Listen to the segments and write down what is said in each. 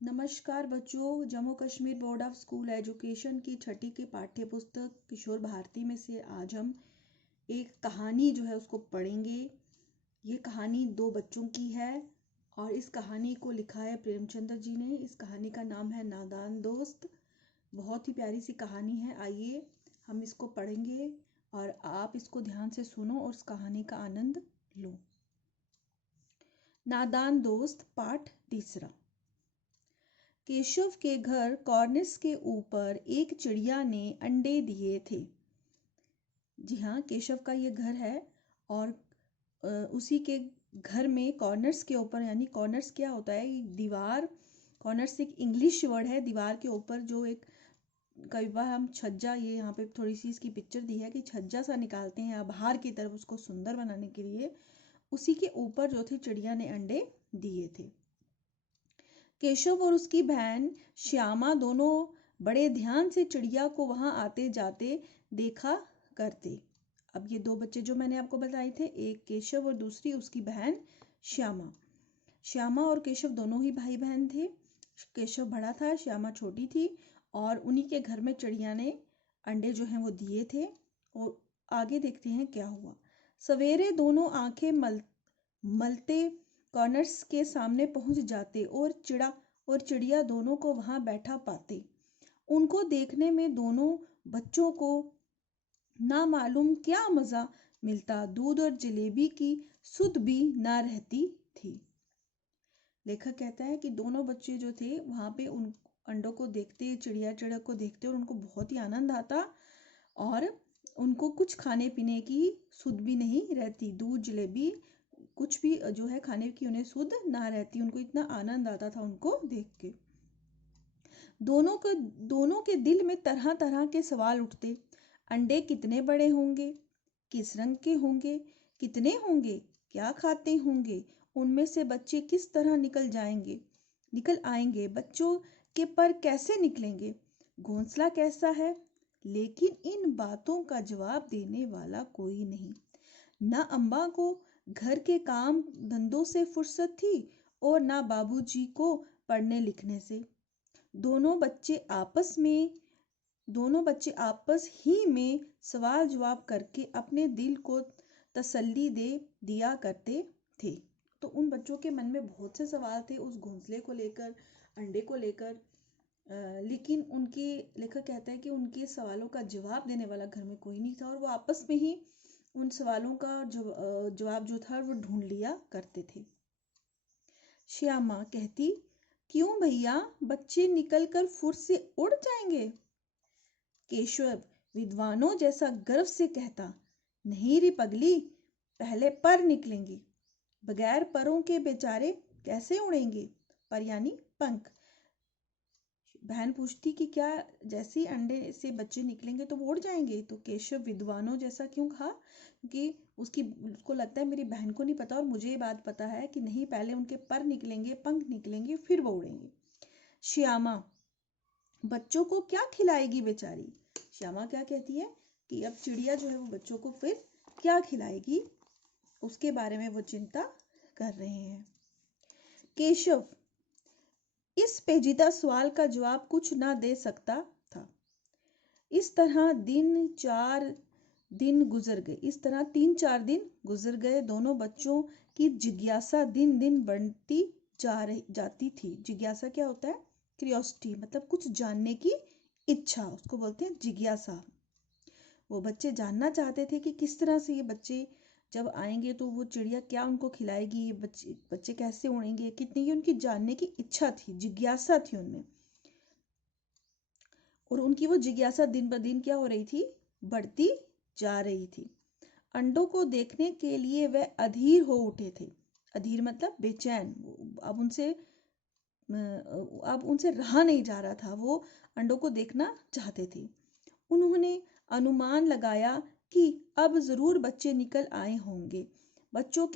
नमस्कार बच्चों। Jammu Kashmir board of school education की छठी की पाठ्य पुस्तक किशोर भारती में से आज हम एक कहानी जो है उसको पढ़ेंगे। ये कहानी दो बच्चों की है और इस कहानी को लिखा है प्रेमचंद्र जी ने। इस कहानी का नाम है नादान दोस्त। बहुत ही प्यारी सी कहानी है। आइए हम इसको पढ़ेंगे और आप इसको ध्यान से सुनो और इस कहानी का आनंद लो। नादान दोस्त पाठ तीसरा। केशव के घर कॉर्निस के ऊपर एक चिड़िया ने अंडे दिए थे। जी हाँ, केशव का ये घर है और उसी के घर में कॉर्नर्स के ऊपर, यानी कॉर्नर्स क्या होता है, दीवार। कॉर्नर्स एक इंग्लिश वर्ड है। दीवार के ऊपर जो एक, कई बार हम छज्जा, ये यहाँ पे थोड़ी सी इसकी पिक्चर दी है कि छज्जा सा निकालते हैं बाहर की तरफ उसको सुंदर बनाने के लिए। उसी के ऊपर जो थे चिड़िया ने अंडे दिए थे। केशव और उसकी बहन श्यामा दोनों बड़े ध्यान से चिड़िया को वहां आते जाते देखा करते। अब ये दो बच्चे जो मैंने आपको बताए थे, एक केशव और दूसरी उसकी बहन श्यामा। श्यामा और केशव दोनों ही भाई बहन थे। केशव बड़ा था, श्यामा छोटी थी और उन्हीं के घर में चिड़िया ने अंडे जो हैं वो दिए थे। और आगे देखते हैं क्या हुआ। सवेरे दोनों आंखें मलते कॉर्नर्स के सामने पहुंच जाते और चिड़िया दोनों को वहां बैठा पाते। उनको देखने में दोनों बच्चों को ना मालूम क्या मजा मिलता। दूध और जलेबी की सुध भी ना रहती थी। लेखक कहता है कि दोनों बच्चे जो थे वहां पे उन अंडों को देखते, चिड़िया को देखते और उनको बहुत ही आनंद आता और उनको कुछ खाने पीने की सुध भी नहीं रहती। दूध जलेबी कुछ भी जो है खाने की उन्हें सुध ना रहती। उनको इतना आनंद आता था उनको देख के। दोनों के दिल में तरह तरह के सवाल उठते। अंडे कितने बड़े होंगे, किस रंग के होंगे, कितने होंगे, क्या खाते होंगे, उनमें से बच्चे किस तरह निकल आएंगे, बच्चों के पर कैसे निकलेंगे, घोंसला कैसा है। लेकिन इन बातों का जवाब देने वाला कोई नहीं। ना अम्बा को घर के काम धंधों से फुर्सत थी और ना बाबूजी को पढ़ने लिखने से। दोनों बच्चे आपस ही में सवाल जवाब करके अपने दिल को तसल्ली दे दिया करते थे। तो उन बच्चों के मन में बहुत से सवाल थे उस घोंसले को लेकर, अंडे को लेकर, लेकिन उनके, लेखक कहता है कि उनके सवालों का जवाब देने वाला घर में कोई नहीं था और वो आपस में ही उन सवालों का जवाब जो था वो ढूंढ लिया करते थे। श्यामा कहती, क्यों भैया, बच्चे निकलकर फुर से उड़ जाएंगे। केशव विद्वानों जैसा गर्व से कहता, नहीं री पगली, पहले पर निकलेंगे, बगैर परों के बेचारे कैसे उड़ेंगे। पर यानी पंख। बहन पूछती कि क्या जैसे ही अंडे से बच्चे निकलेंगे तो वो उड़ जाएंगे। तो केशव विद्वानों जैसा क्यों कहा, क्योंकि उसको लगता है मेरी बहन को नहीं पता और मुझे ये बात पता है कि नहीं, पहले उनके पर निकलेंगे, पंख निकलेंगे, फिर वो उड़ेंगे। श्यामा बच्चों को क्या खिलाएगी बेचारी। श्यामा क्या कहती है कि अब चिड़िया जो है वो बच्चों को फिर क्या खिलाएगी, उसके बारे में वो चिंता कर रहे हैं। केशव इस पेचीदा सवाल का जवाब कुछ ना दे सकता था। इस तरह 3-4 दिन गुजर गए। दोनों बच्चों की जिज्ञासा दिन दिन बढ़ती जाती थी। जिज्ञासा क्या होता है, क्यूरियोसिटी, मतलब कुछ जानने की इच्छा, उसको बोलते हैं जिज्ञासा। वो बच्चे जानना चाहते थे कि किस तरह से ये बच्चे जब आएंगे तो वो चिड़िया क्या उनको खिलाएगी, ये बच्चे कैसे उड़ेंगे, कितनी, ये उनकी जानने की इच्छा थी, जिज्ञासा थी उनमें। और उनकी वो जिज्ञासा दिन ब दिन क्या हो रही थी, बढ़ती जा रही थी। अंडों को देखने के लिए वह अधीर हो उठे थे। अधीर मतलब बेचैन। अब उनसे रहा नहीं जा रहा था, वो अंडों को देखना चाहते थे। उन्होंने अनुमान लगाया कि अब जरूर बच्चे निकल आए होंगे। बच्चों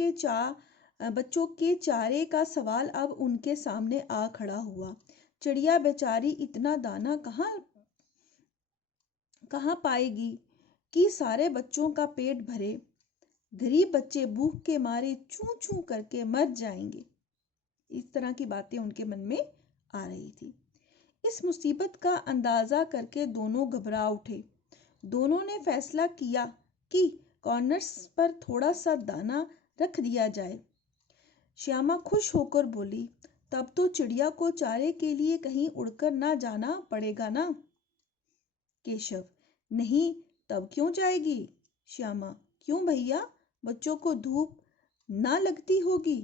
के चारे का सवाल अब उनके सामने आ खड़ा हुआ। चिड़िया बेचारी इतना दाना कहाँ पाएगी कि सारे बच्चों का पेट भरे। गरीब बच्चे भूख के मारे चूं चूं करके मर जाएंगे। इस तरह की बातें उनके मन में आ रही थी। इस मुसीबत का अंदाजा करके दोनों घबरा उठे। दोनों ने फैसला किया कि कॉर्नर्स पर थोड़ा सा दाना रख दिया जाए। श्यामा खुश होकर बोली, तब तो चिड़िया को चारे के लिए कहीं उड़कर ना जाना पड़ेगा ना। केशव, नहीं, तब क्यों जाएगी? श्यामा, क्यों भैया, बच्चों को धूप ना लगती होगी?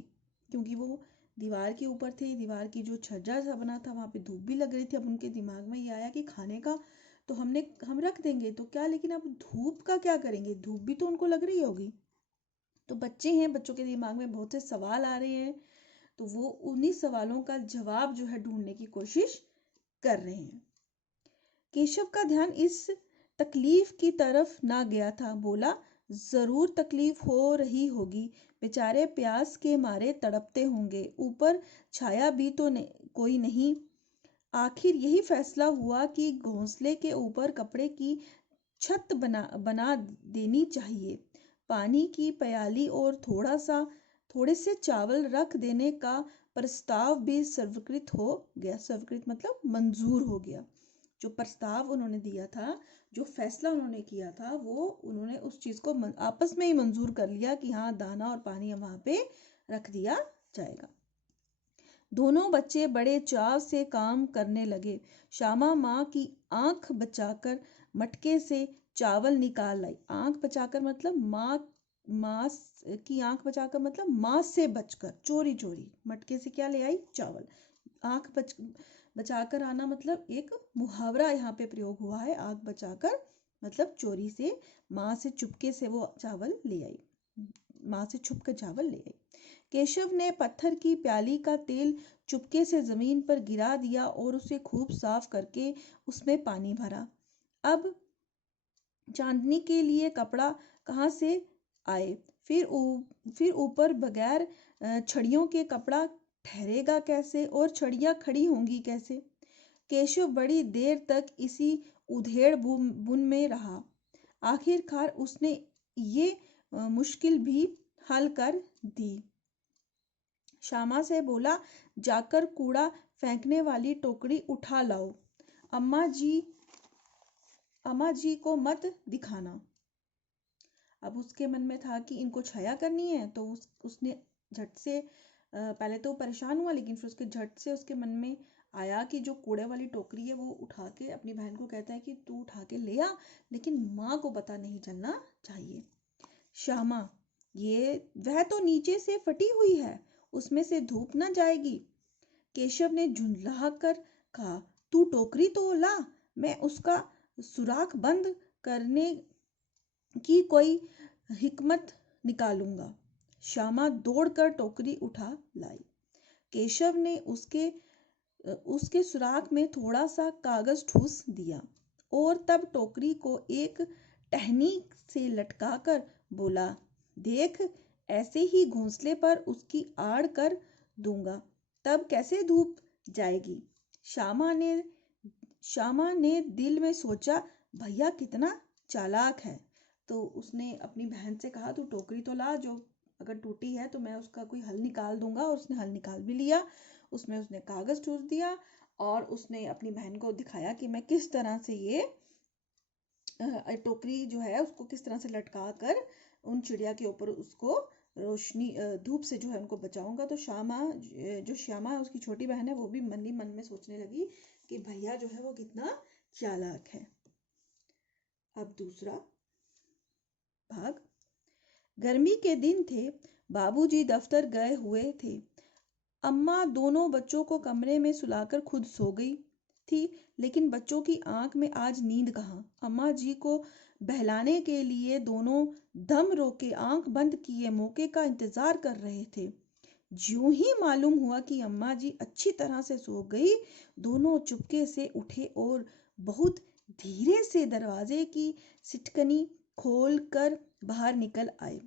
क्योंकि वो दीवार के ऊपर थे, दीवार की जो छज्जा सा बना था वहां पे धूप भी लग रही थी। अब उनके दिमाग में ये आया कि खाने का तो हम रख देंगे तो क्या, लेकिन अब धूप का क्या करेंगे? धूप भी तो उनको लग रही होगी। तो बच्चे हैं, बच्चों के दिमाग में बहुत से सवाल आ रहे हैं, तो वो उन्हीं सवालों का जवाब जो है ढूंढने की कोशिश कर रहे हैं। केशव का ध्यान इस तकलीफ की तरफ ना गया था। बोला, जरूर तकलीफ हो रही होगी, बेचारे प्यास के मारे तड़पते होंगे, ऊपर छाया भी तो कोई नहीं। आखिर यही फैसला हुआ कि घोंसले के ऊपर कपड़े की छत बना देनी चाहिए। पानी की प्याली और थोड़े से चावल रख देने का प्रस्ताव भी स्वीकृत हो गया। स्वीकृत मतलब मंजूर हो गया। जो प्रस्ताव उन्होंने दिया था, जो फैसला उन्होंने किया था, वो उन्होंने उस चीज को आपस में ही मंजूर कर लिया कि हाँ, दाना और पानी वहां पे रख दिया जाएगा। दोनों बच्चे बड़े चाव से काम करने लगे। श्यामा माँ की आंख बचाकर मटके से चावल निकाल लाई। आंख बचाकर मतलब माँ की आंख बचाकर मतलब माँ से बचकर, चोरी चोरी मटके से क्या ले आई? चावल। आंख बचाकर आना मतलब एक मुहावरा यहाँ पे प्रयोग हुआ है। आंख बचाकर मतलब चोरी से, माँ से चुपके से वो चावल ले आई, माँ से छुप कर चावल ले आई। केशव ने पत्थर की प्याली का तेल चुपके से जमीन पर गिरा दिया और उसे खूब साफ करके उसमें पानी भरा। अब चांदनी के लिए कपड़ा कहाँ से आए? फिर ऊपर बगैर छड़ियों के कपड़ा ठहरेगा कैसे, और छड़ियाँ खड़ी होंगी कैसे? केशव बड़ी देर तक इसी उधेड़ बुन में रहा। आखिरकार उसने ये मुश्किल भी हल कर दी। श्यामा से बोला, जाकर कूड़ा फेंकने वाली टोकरी उठा लाओ। अम्मा जी को मत दिखाना। अब उसके मन में था कि इनको छाया करनी है, तो उसने झट से पहले तो परेशान हुआ, लेकिन फिर उसके झट से उसके मन में आया कि जो कूड़े वाली टोकरी है वो उठा के अपनी बहन को कहता है कि तू उठा के ले आ, लेकिन माँ को पता नहीं चलना चाहिए। श्यामा, ये वह तो नीचे से फटी हुई है, उसमें से धूप न जाएगी। केशव ने झुंझला कर कहा, तू टोकरी तो ला, मैं उसका सुराख बंद करने की कोई हिकमत निकालूंगा। श्यामा दौड़कर टोकरी उठा लाई। केशव ने उसके सुराख में थोड़ा सा कागज ठूस दिया और तब टोकरी को एक टहनी से लटकाकर बोला, देख, ऐसे ही घोंसले पर उसकी आड़ कर दूंगा, तब कैसे धूप जाएगी? श्यामा ने दिल में सोचा, भैया कितना चालाक है। तो उसने अपनी बहन से कहा, तू टोकरी तो ला, जो अगर टूटी है तो मैं उसका कोई हल निकाल दूंगा। और उसने हल निकाल भी लिया। उसमें उसने कागज ठूस दिया और उसने अपनी बहन को दिखाया कि मैं किस तरह से ये टोकरी जो है उसको किस तरह से लटका कर उन चिड़िया के ऊपर उसको रोशनी धूप से जो है उनको बचाऊंगा। तो श्यामा है उसकी छोटी बहन है, वो भी मन ही मन में सोचने लगी कि भैया जो है वो कितना चालाक है। अब दूसरा भाग। गर्मी के दिन थे, बाबूजी दफ्तर गए हुए थे। अम्मा दोनों बच्चों को कमरे में सुलाकर खुद सो गई थी, लेकिन बच्चों की आंख में आज नींद कहाँ। अम्मा जी को बहलाने के लिए दोनों दम रोके आंख बंद किए मौके का इंतजार कर रहे थे। ज्यों ही मालूम हुआ कि अम्मा जी अच्छी तरह से सो गई, दोनों चुपके से उठे और बहुत धीरे से दरवाजे की सिटकनी खोल कर बाहर निकल आए।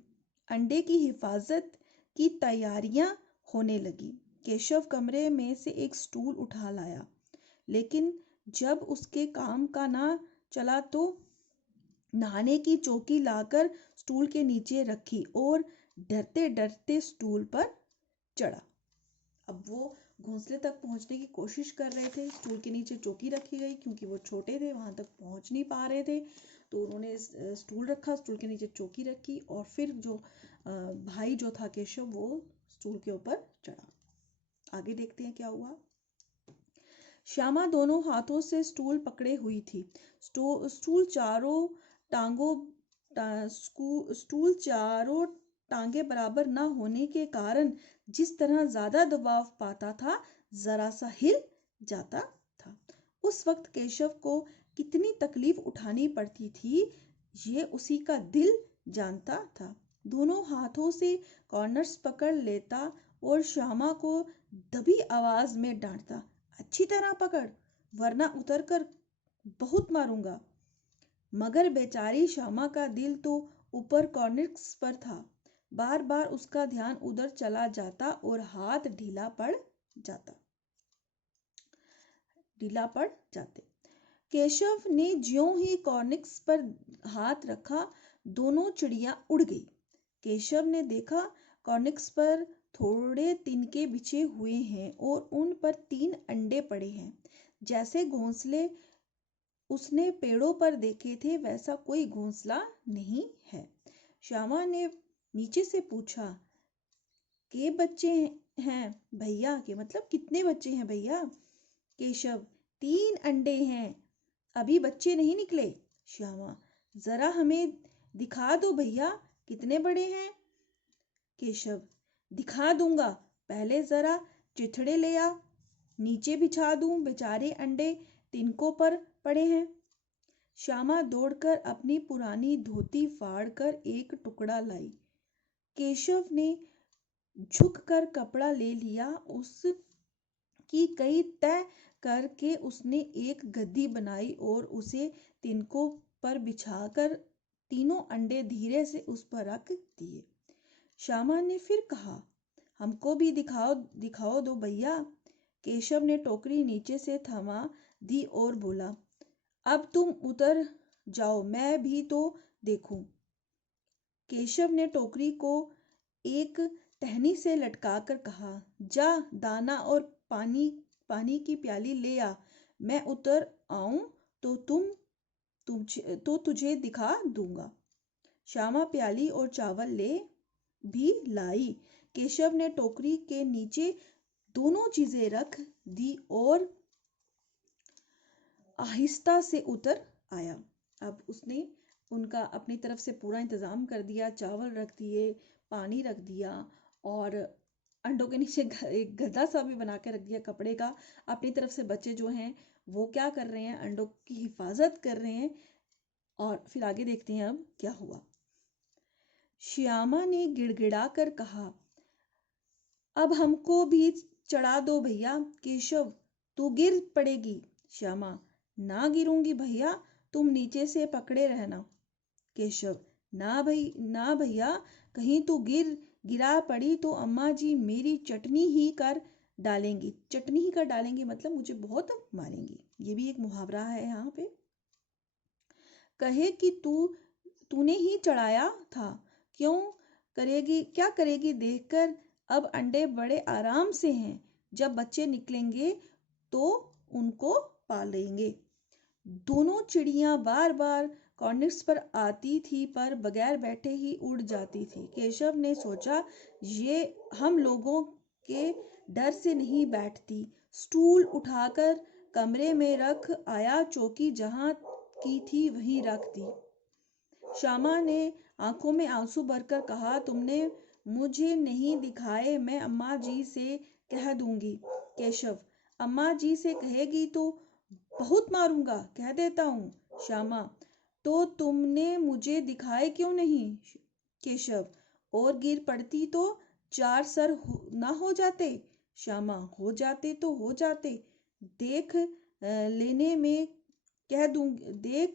अंडे की हिफाजत की तैयारियां होने लगी। केशव कमरे में से एक स्टूल उठा लाया, लेकिन जब उसके काम का ना चला तो नहाने की चौकी लाकर स्टूल के नीचे रखी और डरते डरते स्टूल पर चढ़ा। अब वो घोंसले तक पहुंचने की कोशिश कर रहे थे। स्टूल के नीचे चौकी रखी गई क्योंकि वो छोटे थे, वहां तक पहुंच नहीं पा रहे थे। तो उन्होंने स्टूल रखा, स्टूल के नीचे चौकी रखी और फिर जो भाई जो था केशव, वो स्टूल के ऊपर चढ़ा। आगे देखते हैं क्या हुआ। श्यामा दोनों हाथों से स्टूल पकड़े हुई थी। स्टूल चारों टांगों स्टूल चारों टांगे बराबर न होने के कारण जिस तरह ज्यादा दबाव पाता था, जरा सा हिल जाता था। उस वक्त केशव को कितनी तकलीफ उठानी पड़ती थी, ये उसी का दिल जानता था। दोनों हाथों से कॉर्नर्स पकड़ लेता और श्यामा को दबी आवाज में डांटता, अच्छी तरह पकड़, वरना उतर कर बहुत मारूंगा। मगर बेचारी श्यामा का दिल तो ऊपर कॉर्निक्स पर था। बार बार उसका ध्यान उधर चला जाता और हाथ ढीला पड़ जाते। केशव ने ज्यों ही कॉर्निक्स पर हाथ रखा, दोनों चिड़िया उड़ गई। केशव ने देखा कॉर्निक्स पर थोड़े तिनके बिछे हुए हैं और उन पर 3 अंडे पड़े हैं। जैसे घोंसले उसने पेड़ों पर देखे थे, वैसा कोई घोंसला नहीं है। श्यामा ने नीचे से पूछा, के बच्चे हैं भैया? के मतलब कितने बच्चे हैं भैया? केशव, 3 अंडे हैं, अभी बच्चे नहीं निकले। श्यामा, जरा हमें दिखा दो भैया, कितने बड़े हैं? केशव, दिखा दूंगा, पहले जरा चिथड़े ले आ, नीचे बिछा दूं, बेचारे अंडे तिनकों पर पड़े हैं। श्यामा दौड़कर अपनी पुरानी धोती फाड़कर एक टुकड़ा लाई। केशव ने झुककर कपड़ा ले लिया, उसकी कई तय करके उसने एक गद्दी बनाई और उसे तिनकों पर बिछाकर 3 अंडे धीरे से उस पर रख दिए। श्यामा ने फिर कहा, हमको भी दिखाओ दो भैया। केशव ने टोकरी नीचे से थमा दी और बोला, अब तुम उतर जाओ, मैं भी तो देखूं। केशव ने टोकरी को एक टहनी से लटकाकर कहा, जा दाना और पानी की प्याली ले आ, मैं उतर आऊं तो तुझे दिखा दूंगा। श्यामा प्याली और चावल ले भी लाई। केशव ने टोकरी के नीचे दोनों चीजें रख दी और आहिस्ता से उतर आया। अब उसने उनका अपनी तरफ से पूरा इंतजाम कर दिया, चावल रख दिए, पानी रख दिया और अंडों के नीचे एक गद्दा सा भी बना के रख दिया कपड़े का। अपनी तरफ से बच्चे जो हैं वो क्या कर रहे हैं, अंडों की हिफाजत कर रहे हैं। और फिर आगे देखते हैं अब क्या हुआ। श्यामा ने गिड़गिड़ा कर कहा, अब हमको भी चढ़ा दो भैया। केशव, तू गिर पड़ेगी। श्यामा, ना गिरूंगी भैया, तुम नीचे से पकड़े रहना। केशव, ना भैया, कहीं तू गिरा पड़ी तो अम्मा जी मेरी चटनी ही कर डालेंगी। चटनी ही कर डालेंगी मतलब मुझे बहुत मारेंगी। ये भी एक मुहावरा है यहाँ पे। कहे कि तूने ही चढ़ाया था, क्या करेगी देखकर। अब अंडे बड़े आराम से हैं, जब बच्चे निकलेंगे तो उनको पालेंगे। दोनों चिड़िया बार बार कॉर्निक्स पर आती थी पर बगैर बैठे ही उड़ जाती थी। केशव ने सोचा, ये हम लोगों के डर से नहीं बैठती। स्टूल उठाकर कमरे में रख आया, चौकी जहां की थी वहीं रख दी। श्यामा ने आंखों में आंसू भरकर कहा, तुमने मुझे नहीं दिखाए, मैं अम्मा जी से कह दूंगी। केशव, अम्मा जी से कहेगी तो बहुत मारूंगा, कह देता हूँ। श्यामा, तो तुमने मुझे दिखाए क्यों नहीं? केशव, और गिर पड़ती तो 4 सर ना हो जाते? श्यामा, हो जाते तो हो जाते, देख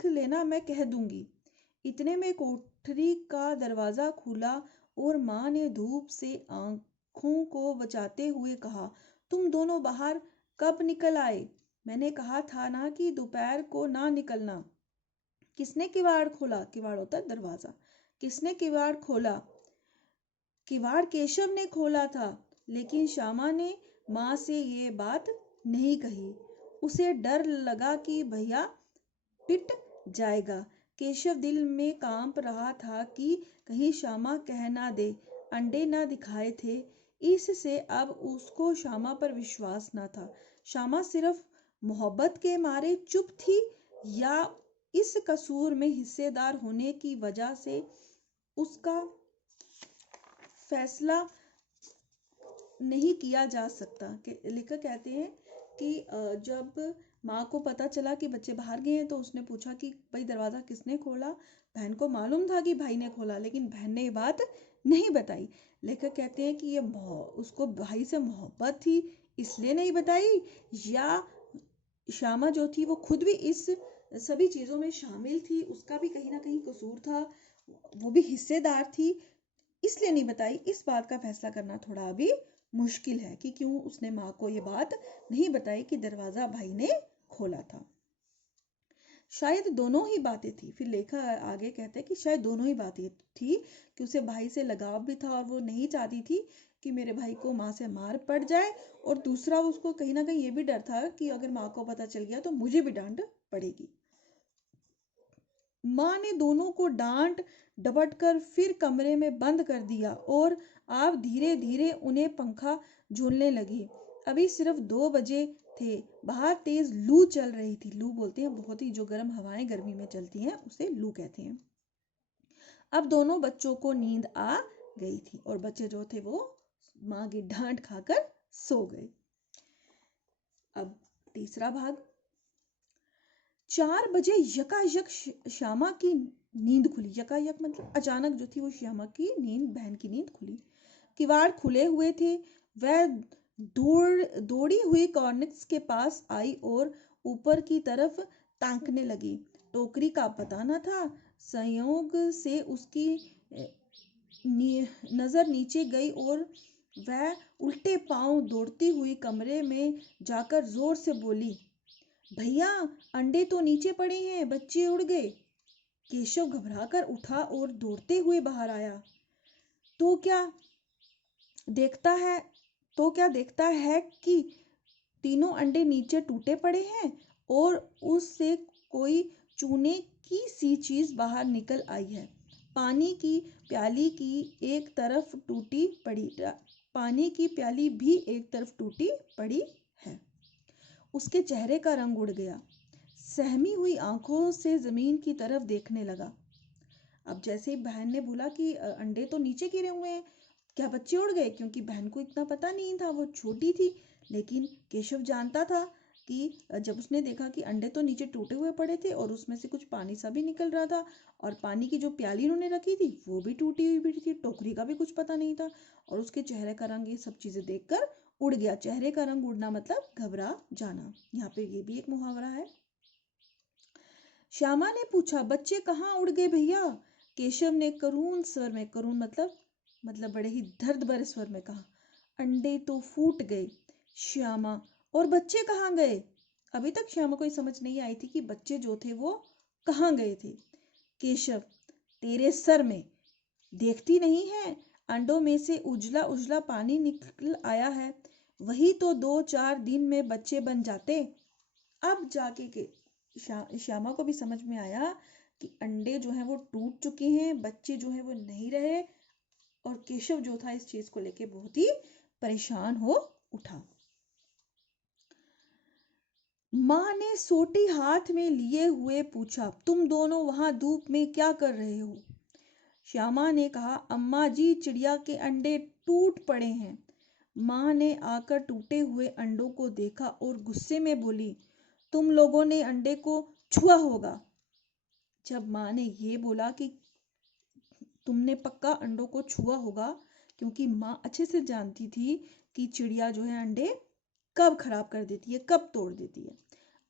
लेना मैं कह दूंगी। इतने में कोठरी का दरवाजा खुला और माँ ने धूप से आंखों को बचाते हुए कहा, तुम दोनों बाहर कब निकल आए? मैंने कहा था ना कि दोपहर को ना निकलना। किसने किवाड़ खोला? किवाड़ होता है दरवाजा। किसने किवाड़ खोला? किवाड़ केशव ने खोला था, लेकिन श्यामा ने माँ से ये बात नहीं कही। उसे डर लगा कि भैया पिट जाएगा। केशव दिल में कांप रहा था कि कहीं श्यामा कह ना दे अंडे ना दिखाए थे। इससे अब उसको श्यामा पर विश्वास न था। श्यामा सिर्फ मोहब्बत के मारे चुप थी या इस कसूर में हिस्सेदार होने की वजह से उसका फैसला नहीं किया जा सकता। लेखक कहते हैं कि जब माँ को पता चला कि बच्चे बाहर गए हैं तो उसने पूछा कि भाई दरवाज़ा किसने खोला। बहन को मालूम था कि भाई ने खोला, लेकिन बहन ने ये बात नहीं बताई। लेखक कहते हैं कि ये उसको भाई से मोहब्बत थी इसलिए नहीं बताई, या श्यामा जो थी वो खुद भी इस सभी चीज़ों में शामिल थी, उसका भी कहीं ना कहीं कसूर था, वो भी हिस्सेदार थी इसलिए नहीं बताई। इस बात का फैसला करना थोड़ा अभी मुश्किल है कि क्यों उसने माँ को ये बात नहीं बताई कि दरवाजा भाई ने खोला था। शायद दोनों ही बातें थी। फिर लेखक आगे कहते हैं कि शायद दोनों ही बातें थी कि उसे भाई से लगाव भी था और वो नहीं चाहती थी कि मेरे भाई को माँ से मार पड़ जाए, और दूसरा उसको कहीं ना कहीं ये भी डर था कि अगर माँ को पता चल गया तो मुझे भी डांट पड़ेगी। माँ ने दोनों को डांट डपट कर फिर कमरे में बंद कर दिया और आप धीरे धीरे उन्हें पंखा झूलने लगी। अभी सिर्फ 2 बजे थे। बाहर तेज लू चल रही थी। लू बोलते हैं बहुत ही जो गर्म हवाएं गर्मी में चलती हैं उसे लू कहते हैं। अब दोनों बच्चों को नींद आ गई थी और बच्चे जो थे वो माँ की डांट खाकर सो गए। अब तीसरा भाग। 4 बजे यकायक श्यामा की नींद खुली। यकायक मतलब अचानक जो थी वो श्यामा की नींद, बहन की नींद खुली। किवाड़ खुले हुए थे। वह दौड़ी हुई कॉर्निक्स के पास आई और ऊपर की तरफ ताकने लगी। टोकरी का पता न था। संयोग से उसकी नजर नीचे गई और वह उल्टे पांव दौड़ती हुई कमरे में जाकर जोर से बोली, भैया अंडे तो नीचे पड़े हैं, बच्चे उड़ गए। केशव घबराकर उठा और दौड़ते हुए बाहर आया। तो क्या देखता है कि तीनों अंडे नीचे टूटे पड़े हैं और उससे कोई चूने की सी चीज बाहर निकल आई है। पानी की प्याली भी एक तरफ टूटी पड़ी है। उसके चेहरे का रंग उड़ गया। सहमी हुई आंखों से जमीन की तरफ देखने लगा। अब जैसे ही बहन ने बोला कि अंडे तो नीचे गिरे हुए हैं, क्या बच्चे उड़ गए? क्योंकि बहन को इतना पता नहीं था, वो छोटी थी। लेकिन केशव जानता था कि जब उसने देखा कि अंडे तो नीचे टूटे हुए पड़े थे और उसमें से कुछ पानी सा भी निकल रहा था, और पानी की जो प्याली उन्होंने रखी थी वो भी टूटी हुई भी थी, टोकरी का भी कुछ पता नहीं था, और उसके चेहरे का रंग ये सब चीजें देखकर उड़ गया। चेहरे का रंग उड़ना मतलब घबरा जाना। यहाँ पे ये भी एक मुहावरा है। श्यामा ने पूछा, बच्चे कहाँ उड़ गए भैया? केशव ने करुण स्वर में, करुण मतलब बड़े ही दर्द भरे स्वर में कहा, अंडे तो फूट गए श्यामा। और बच्चे कहाँ गए? अभी तक श्यामा को समझ नहीं आई थी कि बच्चे जो थे वो कहाँ गए थे। केशव, तेरे सर में, देखती नहीं है अंडों में से उजला उजला पानी निकल आया है, वही तो 2-4 दिन में बच्चे बन जाते। अब जाके के श्यामा को भी समझ में आया कि अंडे जो हैं वो टूट चुके हैं, बच्चे जो हैं वो नहीं रहे, और केशव जो था इस चीज को लेके बहुत ही परेशान हो उठा। माँ ने सोटी हाथ में लिए हुए पूछा, तुम दोनों वहां धूप में क्या कर रहे हो? श्यामा ने कहा, अम्मा जी चिड़िया के अंडे टूट पड़े हैं। माँ ने आकर टूटे हुए अंडों को देखा और गुस्से में बोली, तुम लोगों ने अंडे को छुआ होगा। जब माँ ने ये बोला कि तुमने पक्का अंडों को छुआ होगा, क्योंकि माँ अच्छे से जानती थी कि चिड़िया जो है अंडे कब खराब कर देती है, कब तोड़ देती है।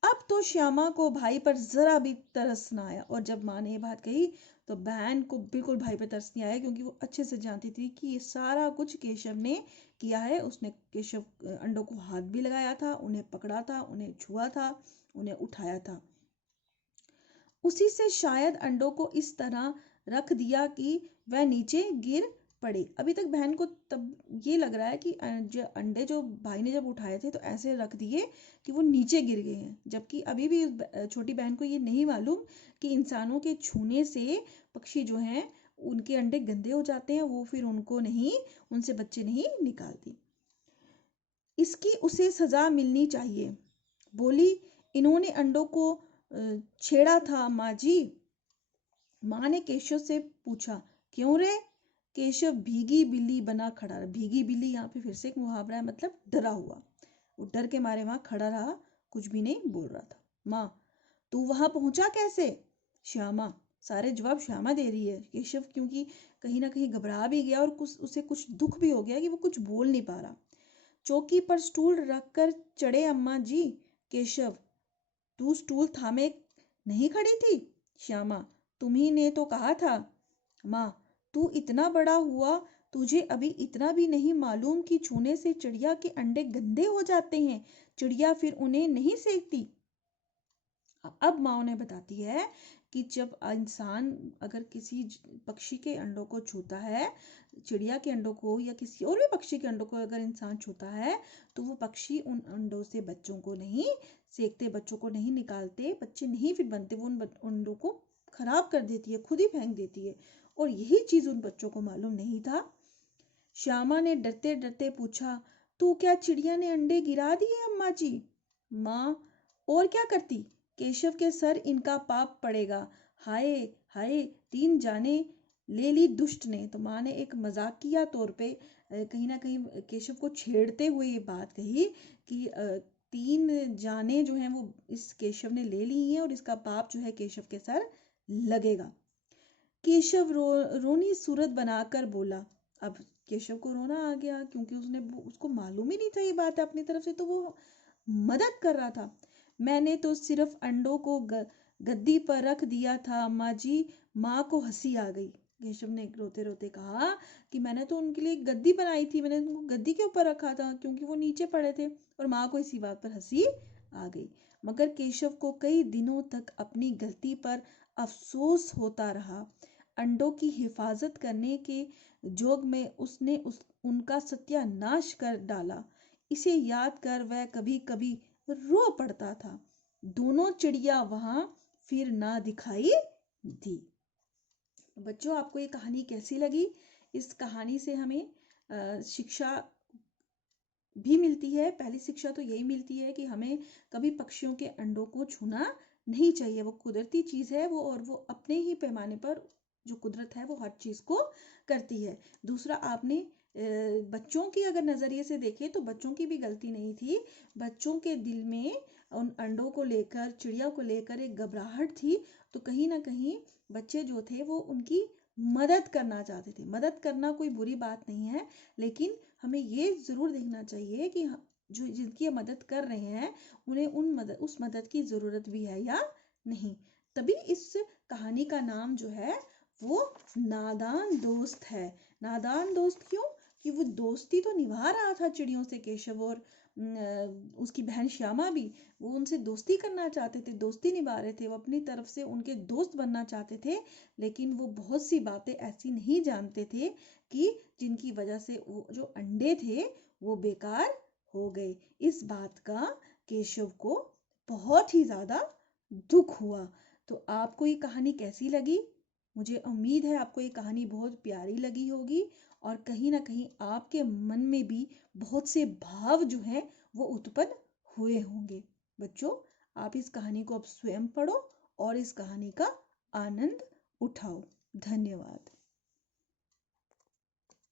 अब तो श्यामा को भाई पर जरा भी तरस ना आया, और जब माँ ने ये बात कही तो बहन को बिल्कुल भाई पे तरस नहीं आया, क्योंकि वो अच्छे से जानती थी कि ये सारा कुछ केशव ने किया है। उसने केशव अंडों को हाथ भी लगाया था, उन्हें पकड़ा था, उन्हें छुआ था, उन्हें उठाया था। उसी से शायद अंडों को इस तरह रख दिया कि वह नीचे गिर पड़े। अभी तक बहन को तब ये लग रहा है कि जो अंडे जो भाई ने जब उठाए थे तो ऐसे रख दिए कि वो नीचे गिर गए हैं, जबकि अभी भी छोटी बहन को ये नहीं मालूम कि इंसानों के छूने से पक्षी जो हैं उनके अंडे गंदे हो जाते हैं, वो फिर उनसे बच्चे नहीं निकालती। इसकी उसे सजा मिलनी चाहिए। बोली, इन्होंने अंडों को छेड़ा था माँ जी। माँ ने केशव से पूछा, क्यों रे? केशव भीगी बिल्ली बना खड़ा रहा। भीगी बिल्ली यहाँ पे फिर से एक मुहावरा है, मतलब डरा हुआ। वो डर के मारे वहां खड़ा रहा, कुछ भी नहीं बोल रहा था। माँ, तू वहां पहुंचा कैसे? श्यामा। सारे जवाब श्यामा दे रही है। केशव क्योंकि कहीं ना कहीं घबरा भी गया और उसे कुछ दुख भी हो गया कि वो कुछ बोल नहीं पा रहा। चौकी पर स्टूल रखकर चढ़े अम्मा जी। केशव, तू स्टूल थामे नहीं खड़ी थी? श्यामा, तुम्ही ने तो कहा था। माँ, तू इतना बड़ा हुआ, तुझे अभी इतना भी नहीं मालूम कि छूने से चिड़िया के अंडे गंदे हो जाते हैं, चिड़िया फिर उन्हें नहीं सेकती। अब माँ ने बताती है कि जब इंसान अगर किसी पक्षी के अंडों को छूता है, चिड़िया के अंडों को या किसी और भी पक्षी के अंडों को अगर इंसान छूता है, तो वो पक्षी उन अंडों से बच्चों को नहीं सेकते, बच्चों को नहीं निकालते, बच्चे नहीं फिर बनते, वो उन अंडों को खराब कर देती है, खुद ही फेंक देती है। और यही चीज उन बच्चों को मालूम नहीं था। श्यामा ने डरते डरते पूछा, तो क्या चिड़िया ने अंडे गिरा दिए अम्मा जी? माँ, और क्या करती? केशव के सर इनका पाप पड़ेगा। हाय हाय, 3 जाने ले ली दुष्ट ने। तो माँ ने एक मजाकिया तौर पे कहीं ना कहीं केशव को छेड़ते हुए ये बात कही कि 3 जाने जो हैं वो इस केशव ने ले ली हैं और इसका पाप जो है केशव के सर लगेगा। केशव रोनी सूरत बनाकर बोला। अब केशव को रोना आ गया क्योंकि उसको मालूम ही नहीं था ये बात अपनी तरफ से, तो वो मदद कर रहा था। मैंने तो सिर्फ अंडों को गद्दी पर रख दिया था अम्मा जी। माँ को हंसी आ गई। केशव ने रोते रोते कहा कि मैंने तो उनके लिए गद्दी बनाई थी, मैंने उनको गद्दी के ऊपर रखा था क्योंकि वो नीचे पड़े थे, और माँ को इसी बात पर हंसी आ गई। मगर केशव को कई दिनों तक अपनी गलती पर अफसोस होता रहा। अंडों की हिफाजत करने के जोग में उसने उनका सत्यानाश कर डाला। इसे याद कर वह कभी कभी रो पड़ता था। दोनों चिड़िया वहां फिर ना दिखाई दी। बच्चों, आपको ये कहानी कैसी लगी? इस कहानी से हमें शिक्षा भी मिलती है। पहली शिक्षा तो यही मिलती है कि हमें कभी पक्षियों के अंडों को छूना नहीं चाहिए। वो कुदरती चीज है वो, और वो अपने ही पैमाने पर जो कुदरत है वो हर चीज को करती है। दूसरा, आपने बच्चों की अगर नजरिए से देखें तो बच्चों की भी गलती नहीं थी। बच्चों के दिल में उन अंडों को लेकर, चिड़िया को लेकर एक घबराहट थी। तो कहीं ना कहीं बच्चे जो थे वो उनकी मदद करना चाहते थे। मदद करना कोई बुरी बात नहीं है, लेकिन हमें ये जरूर देखना चाहिए कि जो जिनकी मदद कर रहे हैं उन्हें उस मदद की जरूरत भी है या नहीं। तभी इस कहानी का नाम जो है वो नादान दोस्त है। नादान दोस्त क्यों? कि वो दोस्ती तो निभा रहा था चिड़ियों से केशव, और उसकी बहन श्यामा भी, वो उनसे दोस्ती करना चाहते थे, दोस्ती निभा रहे थे, वो अपनी तरफ से उनके दोस्त बनना चाहते थे। लेकिन वो बहुत सी बातें ऐसी नहीं जानते थे कि जिनकी वजह से वो जो अंडे थे वो बेकार हो गए। इस बात का केशव को बहुत ही ज्यादा दुख हुआ। तो आपको ये कहानी कैसी लगी? मुझे उम्मीद है आपको ये कहानी बहुत प्यारी लगी होगी, और कहीं ना कहीं आपके मन में भी बहुत से भाव जो हैं वो उत्पन्न हुए होंगे। बच्चों, आप इस कहानी को अब स्वयं पढ़ो और इस कहानी का आनंद उठाओ। धन्यवाद।